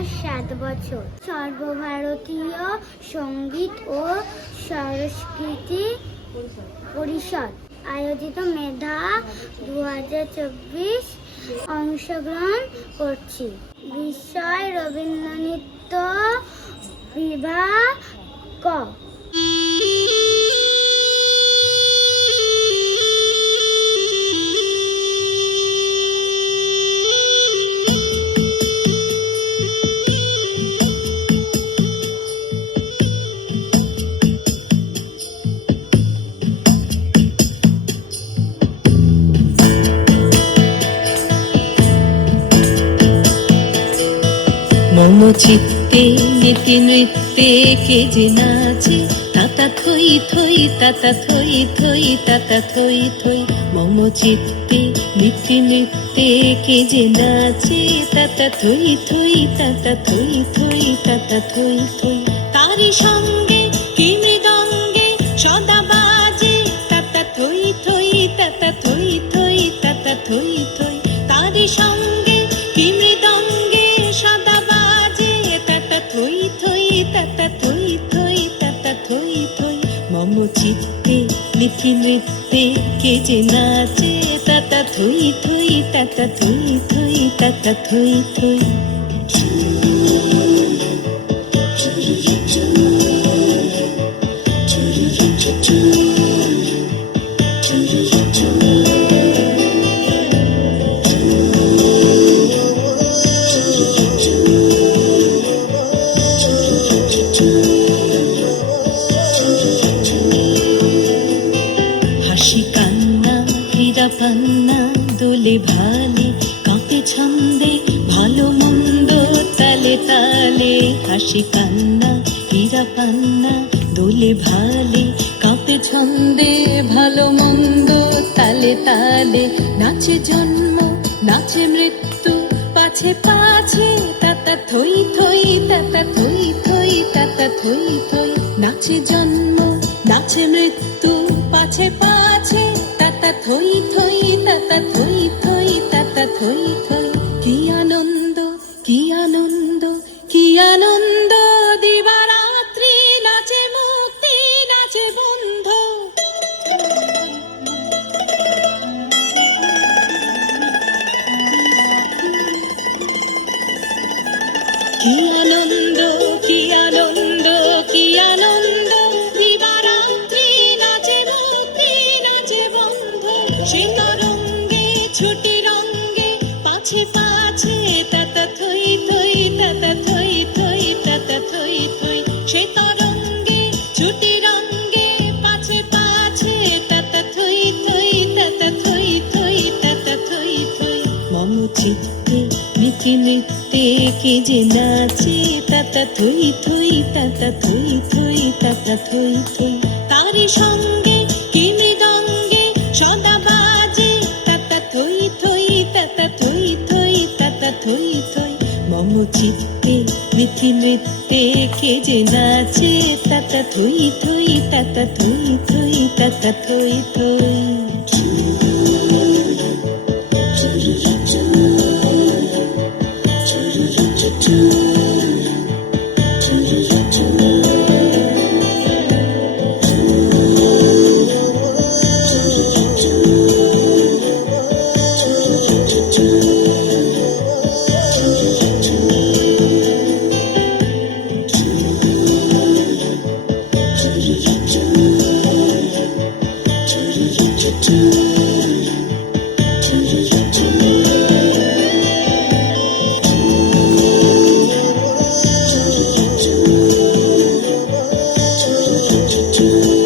বয়স 7 বছর। সর্বভারতীয় সঙ্গীত ও সংস্কৃতি পরিষদ আয়োজিত মেধা 2024 অংশগ্রহণ করছি। বিষয় রবীন্দ্রনৃত্য বিভাগ ক। মম চিত্তে নীতি নৃত্যে কে যে নাচে, তাতা থই থই তাতা থই থই তাতা থই থই। মম চিত্তে নীতি নৃত্যে কে যে নাচে, তাতা থই থই তাতা থই থই তাতা থই থই। তারি সঙ্গে কি মৃদঙ্গে সদা বাজে, তাতা থই থই তাতা থই থই তাতা থই থই। তারি সঙ্গে কি মৃদঙ্গে সদা বাজে, তাতা থই থই তাতা থই থই তাতা থই থই। মম চিত্তে নীতি নৃত্যে কে যে নাচে, তাতা থই থই তাতা থই থই তাতা থই থই। হাসি কান্না হীরা পান্না দোলে ভালে, কাঁপে ছন্দে ভালো মন্দ তালে তালে। হাসি কান্না হীরা পান্না দোলে ভালে, কাঁপে ছন্দে ভালো মন্দ তালে তালে। নাচে জন্ম নাচে মৃত্যু পাছে পাছে, তাতা থই থই তাতা থই থই তাতা থই থই। নাচে জন্ম নাচে মৃত্যু পাছে পাছে, তাতা থই থই তাতা থই থই তাতা থই থই। কি আনন্দ কি আনন্দ কি আনন্দ, দিবারাত্রি নাচে মুক্তি নাচে বন্ধ। কি আনন্দ কি আনন্দ কি আনন্দ, দিবারাত্রি নাচে মুক্তি নাচে বন্ধ। সে তরঙ্গে ছুটি রঙ্গে পাছে পাছে, তাতা থই থই তাতা থই থই তাতা থই থই। সে তরঙ্গে ছুটি রঙ্গে পাছে পাছে, তাতা থই থই তাতা থই থই তাতা থই থই। মম চিত্তে নীতি নৃত্যে কে যে নাচে, তাতা থই থই তাতা থই থই তাতা থই থই। তারি সঙ্গে কি মৃদঙ্গে সদা বাজে, তাতা থই থই তাতা থই থই তাতা থই থই। মম চিত্তে নীতি নৃত্যে কে যে নাচে, তাতা থই থই তাতা থই থই তাতা থই থই। to